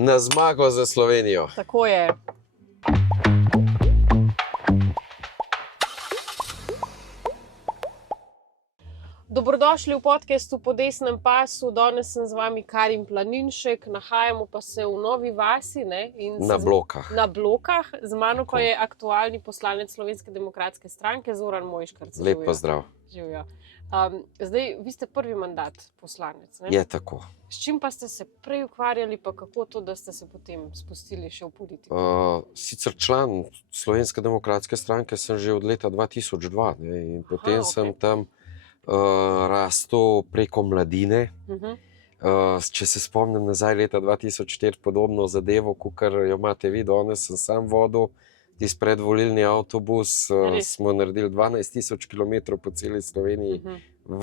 Na zmago za Slovenijo. Tako je. Dobrodošli v podcastu Po desnem pasu. Danes sem z vami Karin Planinšek, nahajamo pa se v Novi vasi. Na Blokah. Na Blokah. Z mano pa je aktualni poslanec Slovenske demokratske stranke, Zoran Mojškerc. Lep pozdrav. Živijo. Zdaj, vi ste prvi mandat poslanec, ne? Je tako. S čim pa ste se prej ukvarjali, pa kako to, da ste se potem spustili še v politiko? Sicer član Slovenske demokratske stranke sem že od leta 2002, ne, in potem sem tam rastel preko mladine. Če se spomnim nazaj, leta 2004 podobno zadevo, kakor jo imate vi danes, sem sam vodil tisti predvolilni avtobus. Smo naredili 12.000 kilometrov po celi Sloveniji v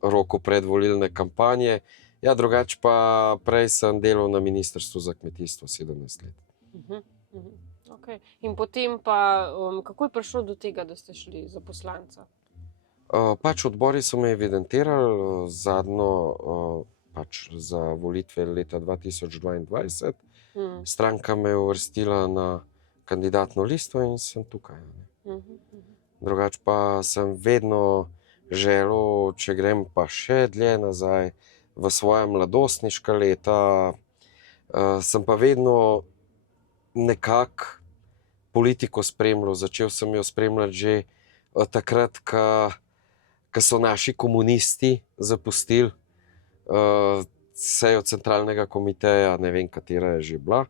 roku predvolilne kampanje. Ja, drugače pa prej sem delal na Ministrstvu za kmetijstvo 17 let. Okay. In potem pa, kako je prišlo do tega, da ste šli za poslanca? Pač odbori so me evidentirali, zadnjo za volitve leta 2022. Stranka me je uvrstila na kandidatno listo in sem tukaj. Drugače pa sem vedno želel, če grem pa še dlje nazaj, v svoja mladostniška leta, sem pa vedno nekako politiko spremljal. Začel sem jo spremljati že takrat, ko so naši komunisti zapustili sejo centralnega komiteja, ne vem, katera je že bila,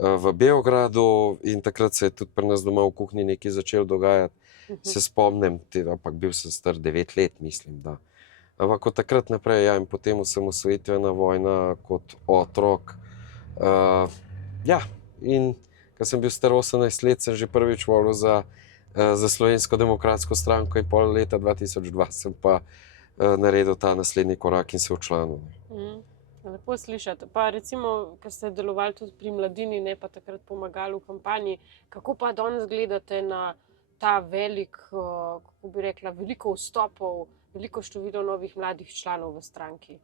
v Beogradu, in takrat se je tudi pri nas doma v kuhinji nekaj začelo dogajati. Se spomnim, ampak bil sem star 9 let, mislim, da. Ampak od takrat naprej, ja, in potem osamosvojitvena vojna kot otrok. Ja, in ko sem bil star 18 let, sem že prvič volil za Slovensko demokratsko stranko in pol leta 2002 sem pa naredil ta naslednji korak in se včlanil. Lepo slišati. Pa recimo, ko ste delovali tudi pri mladini, ne pa takrat pomagali v kampanji, kako pa danes gledate na ta kako bi rekla, veliko vstopov, veliko število novih mladih članov v stranki?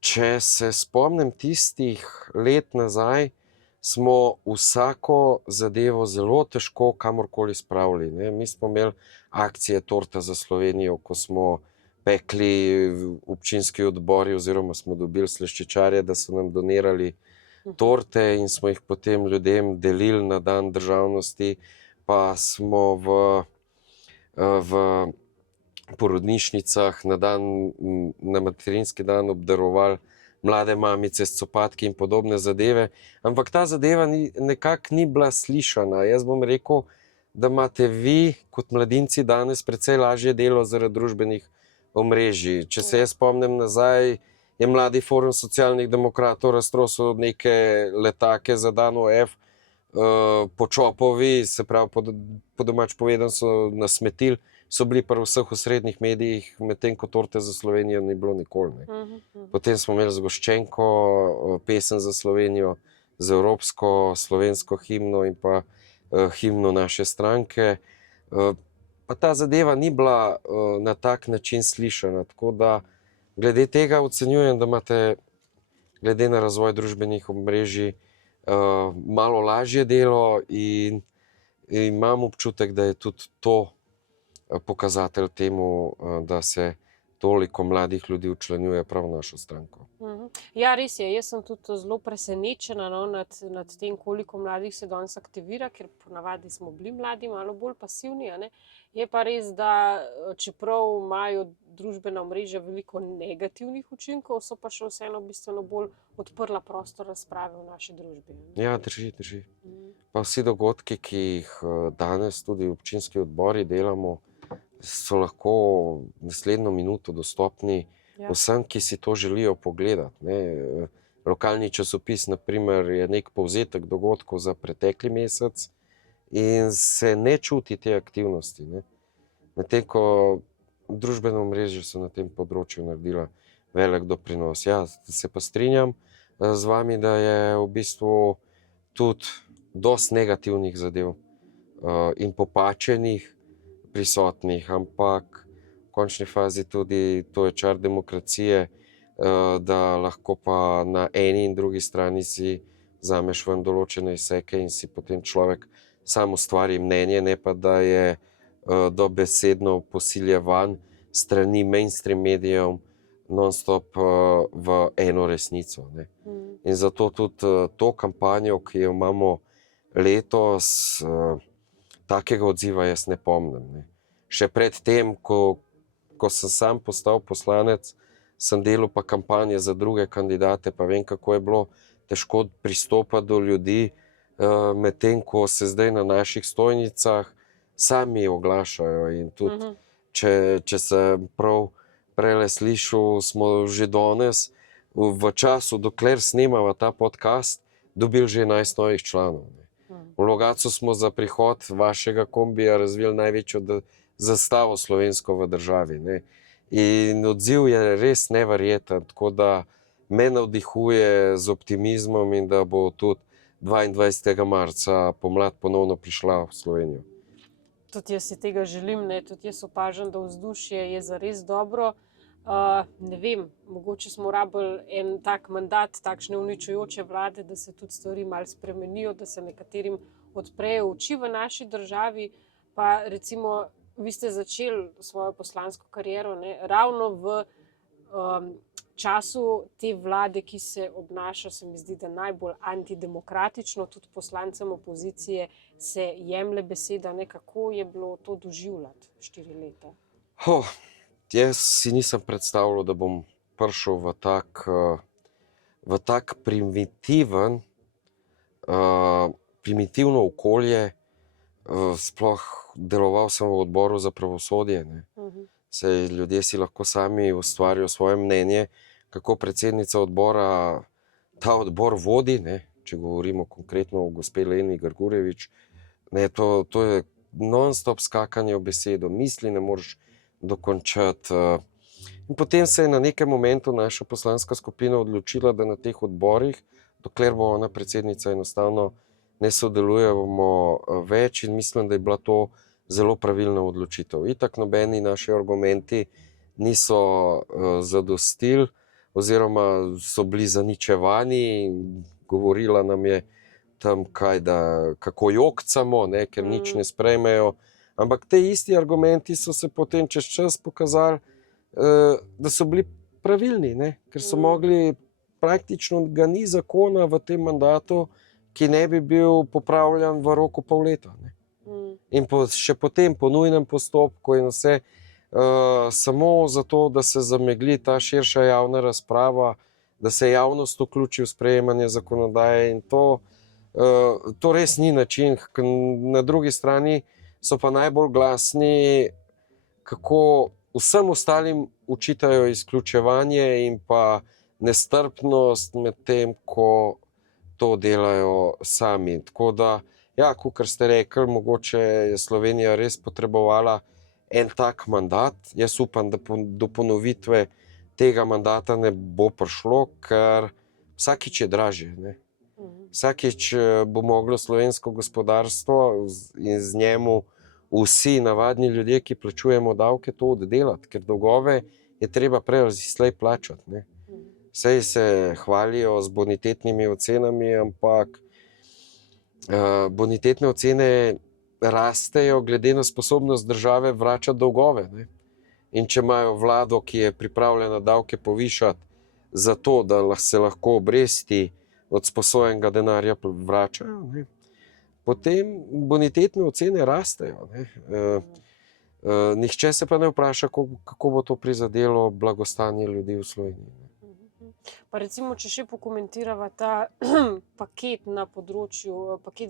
Če se spomnim tistih let nazaj, smo vsako zadevo zelo težko kamorkoli spravili, ne. Mi smo imeli akcije Torta za Slovenijo, ko smo pekli občinski odbori oziroma smo dobili slaščičarje, da so nam donirali torte in smo jih potem ljudem delili na dan državnosti, pa smo v porodnišnicah na materinski dan obdarovali mlade mamice s copatki in podobne zadeve, ampak ta zadeva nekako ni bila slišana. Jaz bom rekel, da imate vi kot mladinci danes precej lažje delo zaradi družbenih omrežij. Če se jaz spomnim nazaj, je Mladi forum socialnih demokratov raztrosil neke letake za dan OF po Čopovi, se pravi, po domač povedano so nasmetili, so bili pa v vseh osrednjih medijih, medtem ko Torte za Slovenijo ni bilo nikoli. Potem smo imeli zgoščenko, pesem za Slovenijo, z evropsko, slovensko himno in pa himno naše stranke. Pa ta zadeva ni bila na tak način slišana, tako da glede tega ocenjujem, da imate glede na razvoj družbenih omrežij malo lažje delo in imam občutek, da je tudi to pokazatelj temu, da se toliko mladih ljudi včlanjuje prav v našo stranko. Ja, res je. Jaz sem tudi zelo presenečena nad tem, koliko mladih se danes aktivira, ker ponavadi smo bili mladi malo bolj pasivni, a ne. Je pa res, da čeprav imajo družbena omrežja veliko negativnih učinkov, so pa še vseeno bistveno bolj odprla prostor razprave v naši družbi. Ja, drži. Pa vsi dogodki, ki jih danes tudi občinski odbori delamo, so lahko naslednjo minuto dostopni vsem, ki si to želijo pogledati, ne. Lokalni časopis, na primer, je nek povzetek dogodkov za pretekli mesec in se ne čuti te aktivnosti, ne. Medtem ko družbena omrežja so na tem področju naredila velik doprinos. Ja, se pa strinjam z vami, da je v bistvu tudi dosti negativnih zadev in popačenih prisotnih, ampak v končni fazi tudi to je čar demokracije, da lahko pa na eni in drugi strani si vzameš ven določene izseke in si potem človek sam ustvari mnenje, ne pa da je dobesedno posiljevan strani mainstream medijev non-stop v eno resnico. Ne. In zato tudi to kampanjo, ki jo imamo letos, takega odziva jaz ne pomnim. Ne. Še pred tem, ko sem sam postal poslanec, sem delal pa kampanje za druge kandidate, pa vem, kako je bilo težko pristopati do ljudi, medtem ko se zdaj na naših stojnicah sami oglašajo. In tudi, če sem prav prejle slišal, smo že danes, v času, dokler snemava ta podcast, dobili že 11 novih članov. V Logatcu smo za prihod vašega kombija razvili največjo zastavo slovensko v državi. Ne. In odziv je res neverjeten, tako da me navdihuje z optimizmom in da bo tudi 22. marca pomlad ponovno prišla v Slovenijo. Tudi jaz si tega želim, ne? Tudi jaz opažam, da vzdušje je zares dobro. Ne vem, mogoče smo rabili en tak mandat, takšne uničujoče vlade, da se tudi stvari malo spremenijo, da se nekaterim odprejo oči v naši državi. Pa recimo, vi ste začeli svojo poslansko kariero, ne, ravno v času te vlade, ki se obnaša, se mi zdi, da najbolj antidemokratično, tudi poslancem opozicije se jemlje beseda, ne, kako je bilo to doživljati 4 leta? Jaz si nisem predstavljal, da bom prišel v tak primitivno okolje, sploh deloval sem v odboru za pravosodje. Ne. Saj ljudje si lahko sami ustvarijo svoje mnenje, kako predsednica odbora ta odbor vodi, ne, če govorimo konkretno o gospe Leni Grgurevič, ne, to je non-stop skakanje v besedo, misli ne moreš dokončati. In potem se je na nekem momentu naša poslanska skupina odločila, da na teh odborih, dokler bo ona predsednica, enostavno ne sodelujemo več, in mislim, da je bila to zelo pravilna odločitev. Itak nobeni naši argumenti niso zadostili oziroma so bili zaničevani. Govorila nam je tam, kako jokcamo, ne, ker nič ne sprejmejo. Ampak te isti argumenti so se potem čez čas pokazali, da so bili pravilni, ne, ker so mogli, praktično ga ni zakona v tem mandatu, ki ne bi bil popravljen v roku pol leta. Ne. In še potem po nujnem postopku in vse, samo zato, da se zamegli ta širša javna razprava, da se javnost vključi v sprejemanje zakonodaje, in to res ni način. Na drugi strani so pa najbolj glasni, kako vsem ostalim učitajo izključevanje in pa nestrpnost, medtem ko to delajo sami. Tako da, ja, kakor ste rekli, mogoče je Slovenija res potrebovala en tak mandat. Jaz upam, da do ponovitve tega mandata ne bo prišlo, ker vsakič je dražje. Ne. Vsakič bo moglo slovensko gospodarstvo in z njemu vsi navadni ljudje, ki plačujemo davke, to oddelati, ker dolgove je treba prej ali slej plačati. Ne. Saj se hvalijo z bonitetnimi ocenami, ampak bonitetne ocene rastejo glede na sposobnost države vračati dolgove. Ne. In če imajo vlado, ki je pripravljena davke povišati zato, da se lahko obresti od sposojenega denarja vračajo, ne, potem bonitetne ocene rastejo. Ne. Nihče se pa ne vpraša, kako bo to prizadelo blagostanje ljudi v Sloveniji. Pa recimo, če še pokomentirava ta paket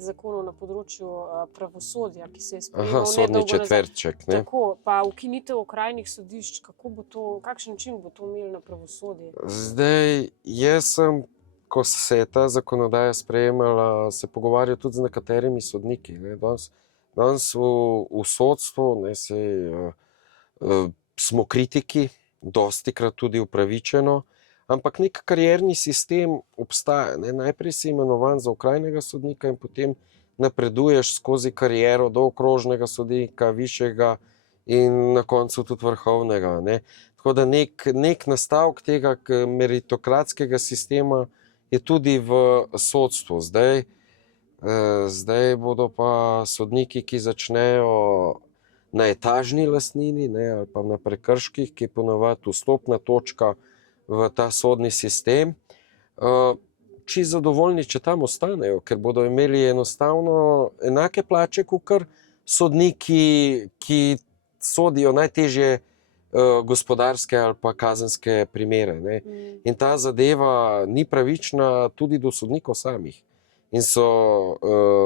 zakonov na področju pravosodja, ki se je sprejemal sodni četverček. Ne? Tako, pa ukinitev okrajnih sodišč, kakšen način bo to imelo na pravosodje? Zdaj, jaz sem, ko se je ta zakonodaja sprejemala, se pogovarjal tudi z nekaterimi sodniki. Ne? Danes v sodstvu, ne, smo kritiki, dostikrat tudi upravičeno, ampak nek karierni sistem obstaja. Ne? Najprej si imenovan za okrajnega sodnika in potem napreduješ skozi kariero do okrožnega sodnika, višjega in na koncu tudi vrhovnega. Ne? Tako da nek nastavek tega meritokratskega sistema je tudi v sodstvu. Zdaj bodo pa sodniki, ki začnejo na etažni lastnini, ne, ali pa na prekrških, ki je ponavadi vstopna točka v ta sodni sistem, čisto zadovoljni, če tam ostanejo, ker bodo imeli enostavno enake plače, kakor sodniki, ki sodijo najtežje gospodarske ali pa kazenske primere. Ne. In ta zadeva ni pravična tudi do sodnikov samih. In so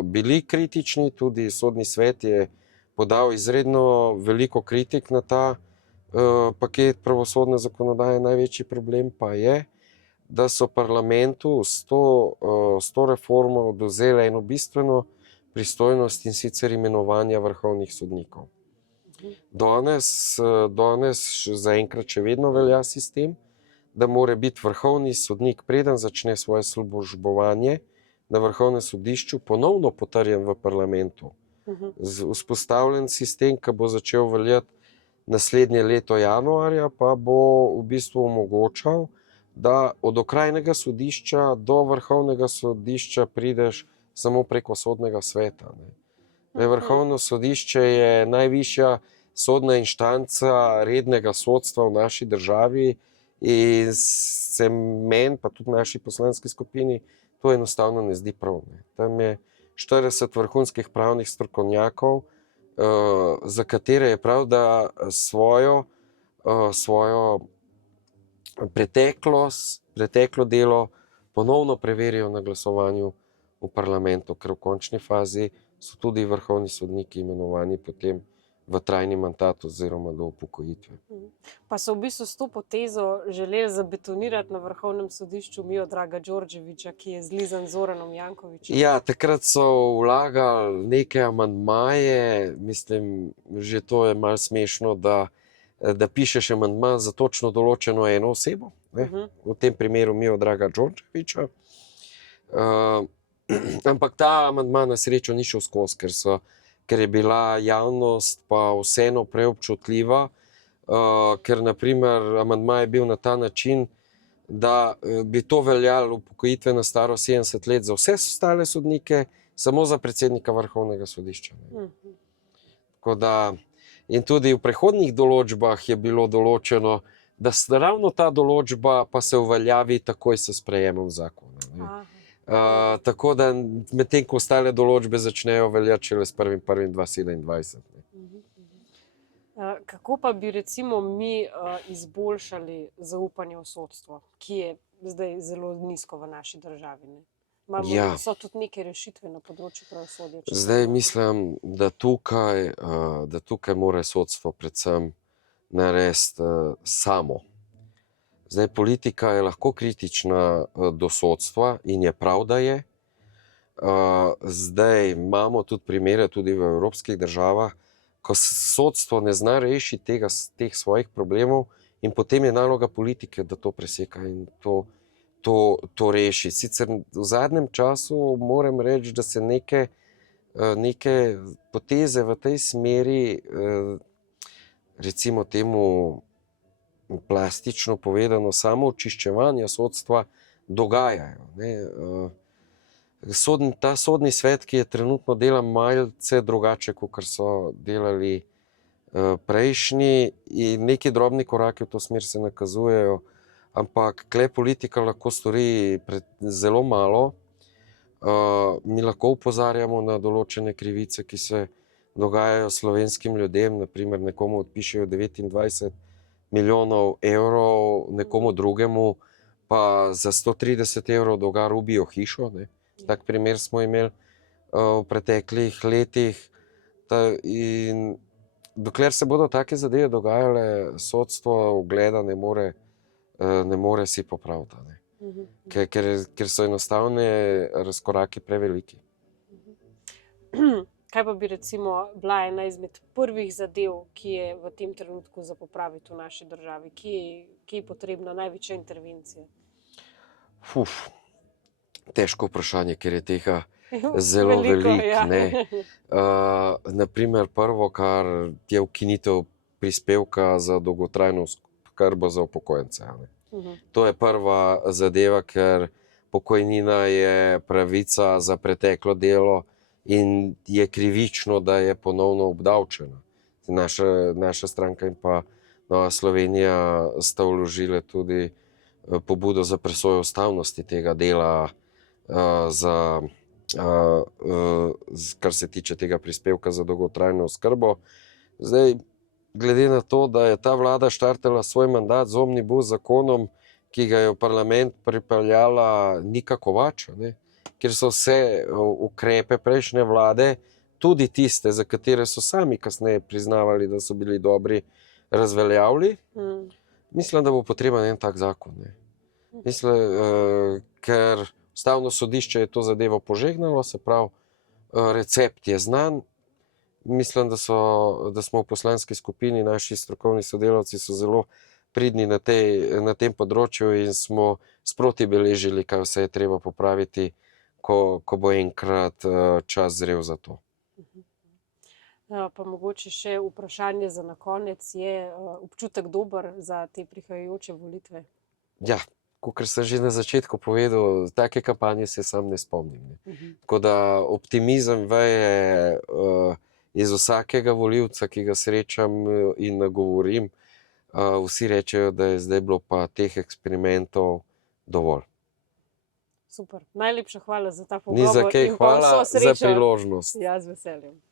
bili kritični, tudi Sodni svet je podal izredno veliko kritik na ta paket pravosodne zakonodaje. Največji problem pa je, da so parlamentu s to reformo odvzeli eno bistveno pristojnost, in sicer imenovanja vrhovnih sodnikov. Danes zaenkrat še vedno velja sistem, da mora biti vrhovni sodnik, preden začne svoje službovanje na vrhovnem sodišču, ponovno potrjen v parlamentu. Vzpostavljen sistem, ki bo začel veljati naslednje leto januarja, pa bo v bistvu omogočal, da od okrajnega sodišča do vrhovnega sodišča prideš samo preko sodnega sveta. Vrhovno sodišče je najvišja sodna inštanca rednega sodstva v naši državi in se meni, pa tudi naši poslanski skupini, to enostavno ne zdi prav. Tam je 40 vrhunskih pravnih strokovnjakov, za katere je prav, da svojo preteklo delo ponovno preverijo na glasovanju v parlamentu, ker v končni fazi so tudi vrhovni sodniki imenovani potem v trajni mandat oziroma do upokojitve. Pa so v bistvu s to potezo želeli zabetonirati na vrhovnem sodišču Miodraga Đorđevića, ki je zlizan Zoranom Jankovićem. Ja, takrat so vlagali neke amandmaje, mislim, že to je malo smešno, da pišeš amandma za točno določeno eno osebo, v tem primeru Miodraga Đorđevića. Ampak ta amandma na srečo ni šel skozi, ker je bila javnost pa vseeno preobčutljiva, ker naprimer amandma je bil na ta način, da bi to veljalo upokojitvena starost 70 let za vse ostale sodnike, samo za predsednika vrhovnega sodišča. Tako da, in tudi v prehodnih določbah je bilo določeno, da ravno ta določba pa se uveljavi takoj s sprejemom zakona. Tako da medtem ko ostale določbe začnejo veljati šele s 1.1.2027. Kako pa bi recimo mi izboljšali zaupanje v sodstvo, ki je zdaj zelo nizko v naši državi? So tudi neke rešitve na področju pravosodja? Zdaj mislim, da tukaj mora sodstvo predvsem narediti samo. Zdaj, politika je lahko kritična do sodstva in je prav, da je. Zdaj imamo tudi primere tudi v evropskih državah, ko sodstvo ne zna rešiti teh svojih problemov in potem je naloga politike, da to preseka in to reši. Sicer v zadnjem času moram reči, da se neke poteze v tej smeri, recimo temu plastično povedano, samo očiščevanja sodstva dogajajo. Ta sodni svet, ki je trenutno dela malce drugače, kot so delali prejšnji, in neki drobni koraki v to smer se nakazujejo, ampak kle politika lahko stori zelo malo. Mi lahko opozarjamo na določene krivice, ki se dogajajo slovenskim ljudem, naprimer nekomu odpišejo 29 milijonov evrov, nekomu drugemu pa za 130 evrov dolga rubijo hišo. Tak primer smo imeli v preteklih letih. In dokler se bodo take zadeve dogajale, sodstvo ugleda ne more si popraviti. Ker so enostavne razkoraki preveliki. Kaj pa bi recimo bila ena izmed prvih zadev, ki je v tem trenutku za popraviti v naši državi? Kje je potrebna največja intervencija? Težko vprašanje, ker je tega zelo veliko. Naprimer, prvo, kar je ukinitev prispevka za dolgotrajno oskrbo za upokojence. To je prva zadeva, ker pokojnina je pravica za preteklo delo in je krivično, da je ponovno obdavčena. Naša stranka in pa Nova Slovenija sta vložile tudi pobudo za presojo ustavnosti tega dela, kar se tiče tega prispevka za dolgotrajno oskrbo. Zdaj, glede na to, da je ta vlada štartala svoj mandat z omnibus zakonom, ki ga je v parlament pripeljala Nika Kovač, kjer so vse ukrepe prejšnje vlade, tudi tiste, za katere so sami kasneje priznavali, da so bili dobri, razveljavili. Mislim, da bo potreben en tak zakon. Mislim, ker Ustavno sodišče je to zadevo požegnalo, se pravi, recept je znan. Mislim, da smo v poslanski skupini, naši strokovni sodelavci so zelo pridni na tem področju in smo sproti beležili, kaj vse je treba popraviti, ko bo enkrat čas zrel za to. Pa mogoče še vprašanje za na konec. Je občutek dober za te prihajajoče volitve? Ja, kakor sem že na začetku povedal, take kampanje se sam ne spomnim. Tako da optimizem veje iz vsakega volivca, ki ga srečam in nagovorim. Vsi rečejo, da je zdaj bilo pa teh eksperimentov dovolj. Super. Najlepša hvala za ta Ni za pogovor kaj, in pa hvala vso za srečo. priložnost. Ja, z veseljem.